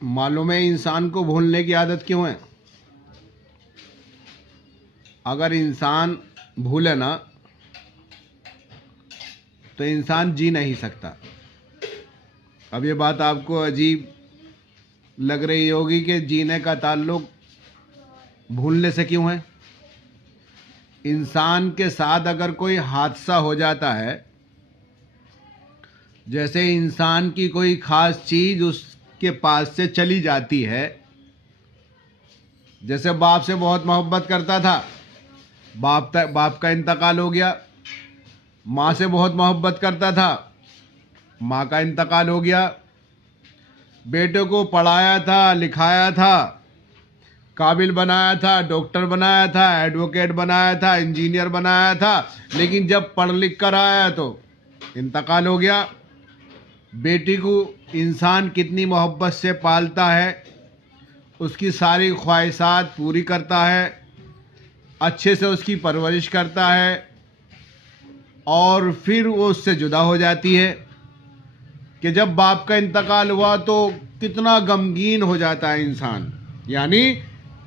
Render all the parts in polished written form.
मालूम है इंसान को भूलने की आदत क्यों है? अगर इंसान भूले ना तो इंसान जी नहीं सकता। अब ये बात आपको अजीब लग रही होगी कि जीने का ताल्लुक भूलने से क्यों है। इंसान के साथ अगर कोई हादसा हो जाता है, जैसे इंसान की कोई खास चीज उसके पास से चली जाती है, जैसे बाप से बहुत मोहब्बत करता था, बाप का इंतकाल हो गया। माँ से बहुत मोहब्बत करता था, माँ का इंतकाल हो गया। बेटे को पढ़ाया था, लिखाया था, काबिल बनाया था, डॉक्टर बनाया था, एडवोकेट बनाया था, इंजीनियर बनाया था, लेकिन जब पढ़ लिख कर आया तो इंतकाल हो गया। बेटी को इंसान कितनी मोहब्बत से पालता है, उसकी सारी ख्वाहिशात पूरी करता है, अच्छे से उसकी परवरिश करता है, और फिर वो उससे जुदा हो जाती है कि जब बाप का इंतकाल हुआ तो कितना गमगीन हो जाता है इंसान। यानी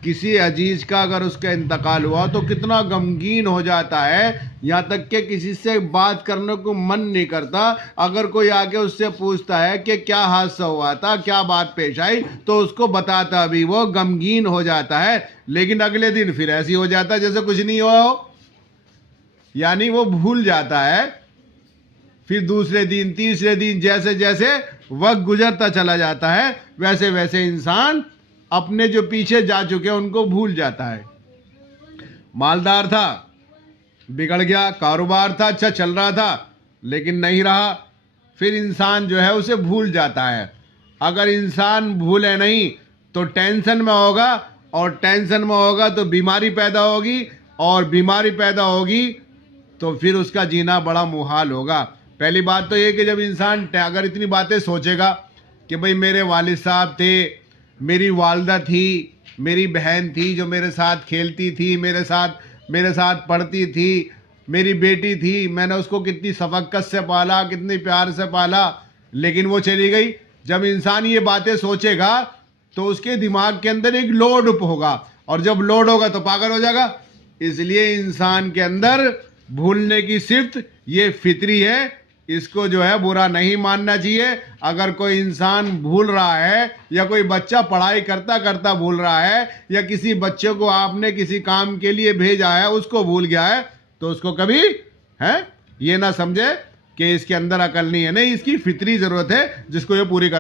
किसी अजीज का अगर उसका इंतकाल हुआ तो कितना गमगीन हो जाता है, यहाँ तक कि किसी से बात करने को मन नहीं करता। अगर कोई आके उससे पूछता है कि क्या हादसा हुआ था, क्या बात पेश आई, तो उसको बताता भी वो गमगीन हो जाता है, लेकिन अगले दिन फिर ऐसी हो जाता है जैसे कुछ नहीं हुआ हो। यानी वो भूल जाता है। फिर दूसरे दिन, तीसरे दिन, जैसे जैसे वक्त गुजरता चला जाता है, वैसे वैसे इंसान अपने जो पीछे जा चुके हैं उनको भूल जाता है। मालदार था, बिगड़ गया, कारोबार था, अच्छा चल रहा था, लेकिन नहीं रहा, फिर इंसान जो है उसे भूल जाता है। अगर इंसान भूले नहीं तो टेंशन में होगा, और टेंशन में होगा तो बीमारी पैदा होगी, और बीमारी पैदा होगी तो फिर उसका जीना बड़ा मुहाल होगा। पहली बात तो ये कि जब इंसान अगर इतनी बातें सोचेगा कि भाई मेरे वालिद साहब थे, मेरी वालदा थी, मेरी बहन थी जो मेरे साथ खेलती थी, मेरे साथ पढ़ती थी, मेरी बेटी थी, मैंने उसको कितनी शफकत से पाला, कितनी प्यार से पाला, लेकिन वो चली गई। जब इंसान ये बातें सोचेगा तो उसके दिमाग के अंदर एक लोड होगा, और जब लोड होगा तो पागल हो जाएगा। इसलिए इंसान के अंदर भूलने की सिफ्त ये फितरी है, इसको जो है बुरा नहीं मानना चाहिए। अगर कोई इंसान भूल रहा है, या कोई बच्चा पढ़ाई करता करता भूल रहा है, या किसी बच्चे को आपने किसी काम के लिए भेजा है उसको भूल गया है, तो उसको कभी है ये ना समझे कि इसके अंदर अकल नहीं है। नहीं, इसकी फितरी जरूरत है जिसको ये पूरी कर